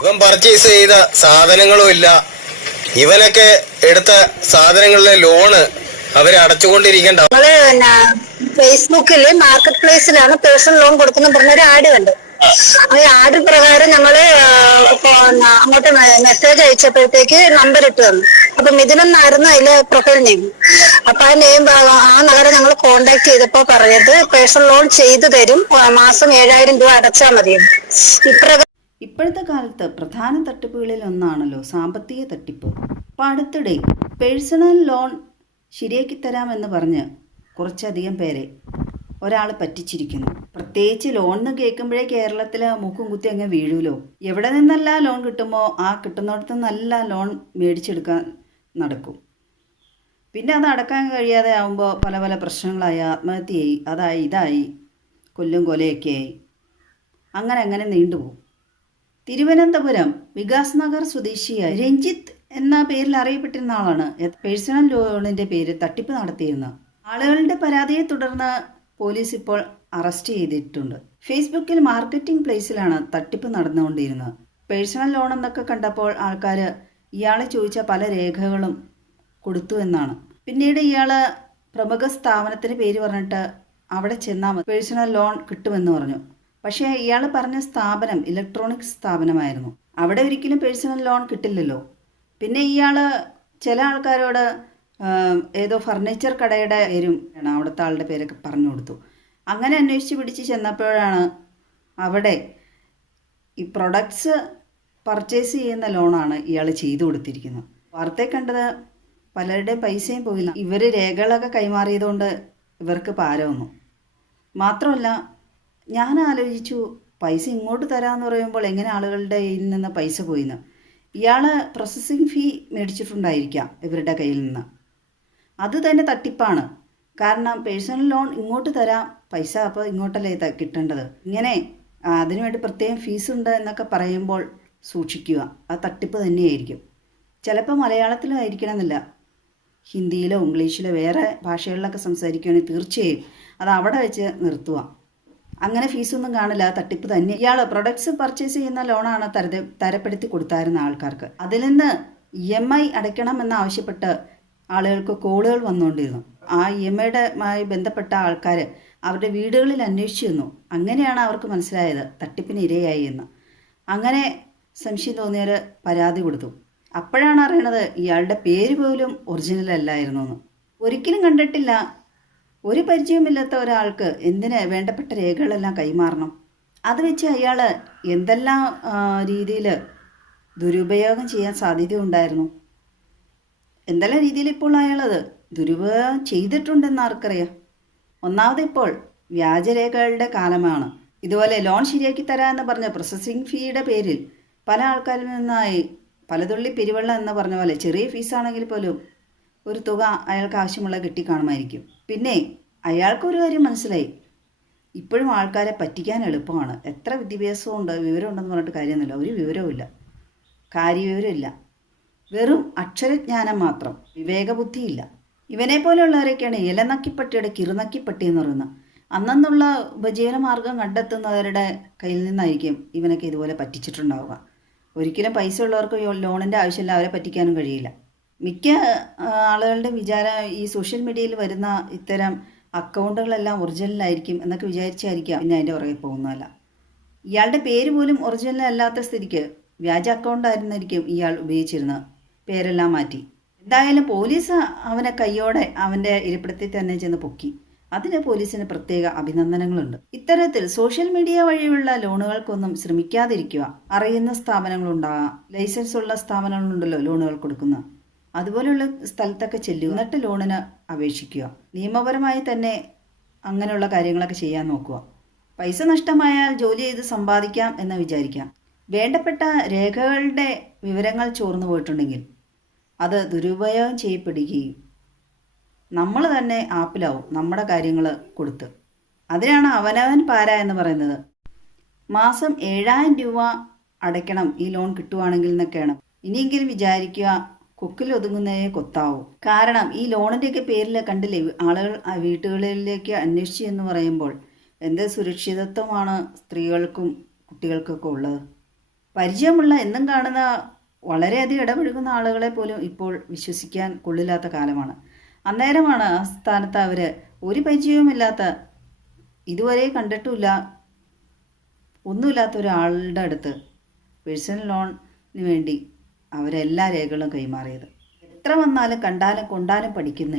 ഇവൻ പർച്ചേസ് ചെയ്ത സാധനങ്ങളും ഇല്ല. ഇവനൊക്കെ എടുത്ത സാധനങ്ങളിലെ ലോണ് അവര് അടച്ചുകൊണ്ടിരിക്കേണ്ട. ഫേസ്ബുക്കില് മാർക്കറ്റ് പ്ലേസിലാണ് പേഴ്സണൽ ലോൺ കൊടുക്കുന്ന പറഞ്ഞൊരു ആഡ് കണ്ടു. ഈ ആഡ് പ്രകാരം ഞങ്ങള് അങ്ങോട്ട് മെസ്സേജ് അയച്ചപ്പോഴത്തേക്ക് നമ്പർ ഇട്ട് തന്നു. അപ്പൊ മിഥുനെന്നായിരുന്നു അതിലെ പ്രൊഫൈൽ നെയിം. അപ്പൊ ആ നെയിം ആ നഗരം ഞങ്ങൾ കോണ്ടാക്ട് ചെയ്തപ്പോ പറഞ്ഞത് പേഴ്സണൽ ലോൺ ചെയ്തു തരും, മാസം 7,000 രൂപ അടച്ചാൽ മതിയെന്ന്. ഇപ്പോഴത്തെ കാലത്ത് പ്രധാന തട്ടിപ്പുകളിൽ ഒന്നാണല്ലോ സാമ്പത്തിക തട്ടിപ്പ്. അപ്പോൾ അടുത്തിടെ പേഴ്സണൽ ലോൺ ശരിയാക്കി തരാമെന്ന് പറഞ്ഞ് കുറച്ചധികം പേരെ ഒരാൾ പറ്റിച്ചിരിക്കുന്നു. പ്രത്യേകിച്ച് ലോൺ എന്ന് കേൾക്കുമ്പോഴേ കേരളത്തിൽ മൂക്കും കുത്തി അങ്ങ് വീഴൂലോ. എവിടെ നിന്നെല്ലാം ലോൺ കിട്ടുമോ ആ കിട്ടുന്നിടത്തു നിന്നെല്ലാം ലോൺ മേടിച്ചെടുക്കാൻ നടക്കും. പിന്നെ അത് അടക്കാൻ കഴിയാതെ ആകുമ്പോൾ പല പല പ്രശ്നങ്ങളായി, ആത്മഹത്യയായി, അതായി ഇതായി, കൊല്ലും കൊലയൊക്കെയായി, അങ്ങനെ നീണ്ടുപോകും. തിരുവനന്തപുരം വികാസ് നഗർ സ്വദേശിയായ രഞ്ജിത്ത് എന്ന പേരിൽ അറിയപ്പെട്ടിരുന്ന ആളാണ് പേഴ്സണൽ ലോണിൻ്റെ പേര് തട്ടിപ്പ് നടത്തിയിരുന്നത്. ആളുകളുടെ പരാതിയെ തുടർന്ന് പോലീസ് ഇപ്പോൾ അറസ്റ്റ് ചെയ്തിട്ടുണ്ട്. ഫേസ്ബുക്കിൽ മാർക്കറ്റിംഗ് പ്ലേസിലാണ് തട്ടിപ്പ് നടന്നുകൊണ്ടിരുന്നത്. പേഴ്സണൽ ലോൺ എന്നൊക്കെ കണ്ടപ്പോൾ ആൾക്കാർ ഇയാളെ ചോദിച്ച പല രേഖകളും കൊടുത്തു എന്നാണ്. പിന്നീട് ഇയാൾ പ്രമുഖ സ്ഥാപനത്തിന് പേര് പറഞ്ഞിട്ട് അവിടെ ചെന്നാൽ പേഴ്സണൽ ലോൺ കിട്ടുമെന്ന് പറഞ്ഞു. പക്ഷേ ഇയാൾ പറഞ്ഞ സ്ഥാപനം ഇലക്ട്രോണിക് സ്ഥാപനമായിരുന്നു. അവിടെ ഒരിക്കലും പേഴ്സണൽ ലോൺ കിട്ടില്ലല്ലോ. പിന്നെ ഇയാൾ ചില ആൾക്കാരോട് ഏതോ ഫർണിച്ചർ കടയുടെ പേരും അവിടുത്തെ ആളുടെ പേരൊക്കെ പറഞ്ഞു കൊടുത്തു. അങ്ങനെ അന്വേഷിച്ച് പിടിച്ച് ചെന്നപ്പോഴാണ് അവിടെ ഈ പ്രൊഡക്ട്സ് പർച്ചേസ് ചെയ്യുന്ന ലോണാണ് ഇയാൾ ചെയ്തു കൊടുത്തിരിക്കുന്നത്. വാർത്തയിൽ കണ്ടത് പലരുടെയും പൈസയും പോയില്ല. ഇവർ രേഖകളൊക്കെ കൈമാറിയതുകൊണ്ട് ഇവർക്ക് പാര വന്നു. മാത്രമല്ല ഞാൻ ആലോചിച്ചു, പൈസ ഇങ്ങോട്ട് തരാമെന്ന് പറയുമ്പോൾ എങ്ങനെ ആളുകളുടെ കയ്യിൽ നിന്ന് പൈസ പോയിന്ന്. ഇയാൾ പ്രോസസ്സിങ് ഫീ മേടിച്ചിട്ടുണ്ടായിരിക്കാം ഇവരുടെ കയ്യിൽ നിന്ന്. അത് തന്നെ തട്ടിപ്പാണ്. കാരണം പേഴ്സണൽ ലോൺ ഇങ്ങോട്ട് തരാം, പൈസ അപ്പോൾ ഇങ്ങോട്ടല്ലേ കിട്ടേണ്ടത്. ഇങ്ങനെ അതിനുവേണ്ടി പ്രത്യേകം ഫീസുണ്ട് എന്നൊക്കെ പറയുമ്പോൾ സൂക്ഷിക്കുക, അത് തട്ടിപ്പ് തന്നെയായിരിക്കും. ചിലപ്പോൾ മലയാളത്തിലും ആയിരിക്കണമെന്നില്ല, ഹിന്ദിയിലോ ഇംഗ്ലീഷിലോ വേറെ ഭാഷകളിലൊക്കെ സംസാരിക്കുകയാണെങ്കിൽ തീർച്ചയായും അത് അവിടെ വെച്ച് നിർത്തുക. അങ്ങനെ ഫീസൊന്നും കാണില്ല, തട്ടിപ്പ് തന്നെ. ഇയാൾ പ്രൊഡക്ട്സ് പർച്ചേസ് ചെയ്യുന്ന ലോണാണ് തരപ്പെടുത്തി കൊടുത്തായിരുന്ന ആൾക്കാർക്ക്. അതിൽ നിന്ന് EMI അടയ്ക്കണമെന്ന് ആവശ്യപ്പെട്ട് ആളുകൾക്ക് കോളുകൾ വന്നുകൊണ്ടിരുന്നു. ആ EMIയുമായി ബന്ധപ്പെട്ട ആൾക്കാർ അവരുടെ വീടുകളിൽ അന്വേഷിച്ചു വന്നു. അങ്ങനെയാണ് അവർക്ക് മനസ്സിലായത് തട്ടിപ്പിന് ഇരയായി എന്ന്. അങ്ങനെ സംശയം തോന്നിയവർ പരാതി കൊടുത്തു. അപ്പോഴാണ് അറിയണത് ഇയാളുടെ പേര് പോലും ഒറിജിനൽ അല്ലായിരുന്നു എന്ന്. ഒരിക്കലും കണ്ടിട്ടില്ല. ഒരു പരിചയമില്ലാത്ത ഒരാൾക്ക് എന്തിന് വേണ്ടപ്പെട്ട രേഖകളെല്ലാം കൈമാറണം? അത് വെച്ച് അയാൾ എന്തെല്ലാം രീതിയിൽ ദുരുപയോഗം ചെയ്യാൻ സാധ്യതയുണ്ടായിരുന്നു. എന്തെല്ലാം രീതിയിൽ ഇപ്പോൾ അയാളത് ദുരുപയോഗം ചെയ്തിട്ടുണ്ടെന്ന് ആർക്കറിയാം. ഒന്നാമത് ഇപ്പോൾ വ്യാജരേഖകളുടെ കാലമാണ്. ഇതുപോലെ ലോൺ ശരിയാക്കി തരാമെന്ന് പറഞ്ഞ പ്രോസസ്സിംഗ് ഫീയുടെ പേരിൽ പല ആൾക്കാരിൽ നിന്നായി പലതുള്ളി പെരുവെള്ളം എന്ന് പറഞ്ഞ പോലെ ചെറിയ ഫീസാണെങ്കിൽ പോലും ഒരു തുക അയാൾക്ക് ആവശ്യമുള്ള കിട്ടിക്കാണുമായിരിക്കും. പിന്നെ അയാൾക്കൊരു കാര്യം മനസ്സിലായി, ഇപ്പോഴും ആൾക്കാരെ പറ്റിക്കാൻ എളുപ്പമാണ്. എത്ര വിദ്യാഭ്യാസവും ഉണ്ട്, വിവരമുണ്ടെന്ന് പറഞ്ഞിട്ട് കാര്യമൊന്നുമില്ല. ഒരു വിവരവുമില്ല, കാര്യവിവരമില്ല, വെറും അക്ഷരജ്ഞാനം മാത്രം, വിവേകബുദ്ധിയില്ല. ഇവനെ പോലെയുള്ളവരൊക്കെയാണ് ഇലനക്കിപ്പട്ടിയുടെ കിറുനക്കിപ്പട്ടി എന്ന് പറയുന്നത്. അന്നുള്ള ഉപജീവന മാർഗം കണ്ടെത്തുന്നവരുടെ കയ്യിൽ നിന്നായിരിക്കും ഇവനൊക്കെ ഇതുപോലെ പറ്റിച്ചിട്ടുണ്ടാവുക. ഒരിക്കലും പൈസ ഉള്ളവർക്ക് ലോണിൻ്റെ ആവശ്യമില്ല, അവരെ പറ്റിക്കാനും കഴിയില്ല. മിക്ക ആളുകളുടെ വിചാരം ഈ സോഷ്യൽ മീഡിയയിൽ വരുന്ന ഇത്തരം അക്കൗണ്ടുകളെല്ലാം ഒറിജിനലായിരിക്കും എന്നൊക്കെ വിചാരിച്ചായിരിക്കാം പിന്നെ അതിൻ്റെ പുറകെ പോകുന്നതല്ല. ഇയാളുടെ പേര് പോലും ഒറിജിനൽ അല്ലാത്ത സ്ഥിതിക്ക് വ്യാജ അക്കൗണ്ടായിരുന്നിരിക്കും ഇയാൾ ഉപയോഗിച്ചിരുന്നത്. പേരെല്ലാം മാറ്റി. എന്തായാലും പോലീസ് അവനെ കയ്യോടെ അവൻ്റെ ഇരിപ്പിടത്തിൽ തന്നെ ചെന്ന് പൊക്കി. അതിന് പോലീസിന് പ്രത്യേക അഭിനന്ദനങ്ങളുണ്ട്. ഇത്തരത്തിൽ സോഷ്യൽ മീഡിയ വഴിയുള്ള ലോണുകൾക്കൊന്നും ശ്രമിക്കാതിരിക്കുക. അറിയുന്ന സ്ഥാപനങ്ങളുണ്ടാകാം, ലൈസൻസ് ഉള്ള സ്ഥാപനങ്ങളുണ്ടല്ലോ ലോണുകൾ കൊടുക്കുന്ന, അതുപോലെയുള്ള സ്ഥലത്തൊക്കെ ചെല്ലുക. എന്നിട്ട് ലോണിന് അപേക്ഷിക്കുക. നിയമപരമായി തന്നെ അങ്ങനെയുള്ള കാര്യങ്ങളൊക്കെ ചെയ്യാൻ നോക്കുക. പൈസ നഷ്ടമായാൽ ജോലി ചെയ്ത് സമ്പാദിക്കാം എന്ന് വിചാരിക്കാം. വേണ്ടപ്പെട്ട രേഖകളുടെ വിവരങ്ങൾ ചോർന്നു പോയിട്ടുണ്ടെങ്കിൽ അത് ദുരുപയോഗം ചെയ്യപ്പെടുകയും നമ്മൾ തന്നെ ആപ്പിലാവും നമ്മുടെ കാര്യങ്ങൾ കൊടുത്ത്. അതിനാണ് അവനവൻ പാര എന്ന് പറയുന്നത്. മാസം 7,000 രൂപ അടയ്ക്കണം ഈ ലോൺ കിട്ടുവാണെങ്കിൽ എന്നൊക്കെയാണ്. ഇനിയെങ്കിലും വിചാരിക്കുക, കൊക്കിൽ ഒതുങ്ങുന്നതേ കൊത്താവൂ. കാരണം ഈ ലോണിൻ്റെയൊക്കെ പേരിൽ കണ്ടില്ലേ ആളുകൾ വീട്ടുകളിലേക്ക് അന്വേഷിച്ചു എന്ന് പറയുമ്പോൾ എന്ത് സുരക്ഷിതത്വമാണ് സ്ത്രീകൾക്കും കുട്ടികൾക്കൊക്കെ ഉള്ളത്? പരിചയമുള്ള എന്നും കാണുന്ന വളരെയധികം ഇടപഴകുന്ന ആളുകളെ പോലും ഇപ്പോൾ വിശ്വസിക്കാൻ കൊള്ളില്ലാത്ത കാലമാണ്. അന്നേരമാണ് ആ സ്ഥാനത്ത് അവർ ഒരു പരിചയവുമില്ലാത്ത, ഇതുവരെ കണ്ടിട്ടുമില്ല, ഒന്നുമില്ലാത്ത ഒരാളുടെ അടുത്ത് പേഴ്സണൽ ലോണിന് വേണ്ടി അവരെല്ലാ രേഖകളും കൈമാറിയത്. എത്ര വന്നാലും കണ്ടാലും കൊണ്ടാലും പഠിക്കുന്നില്ല.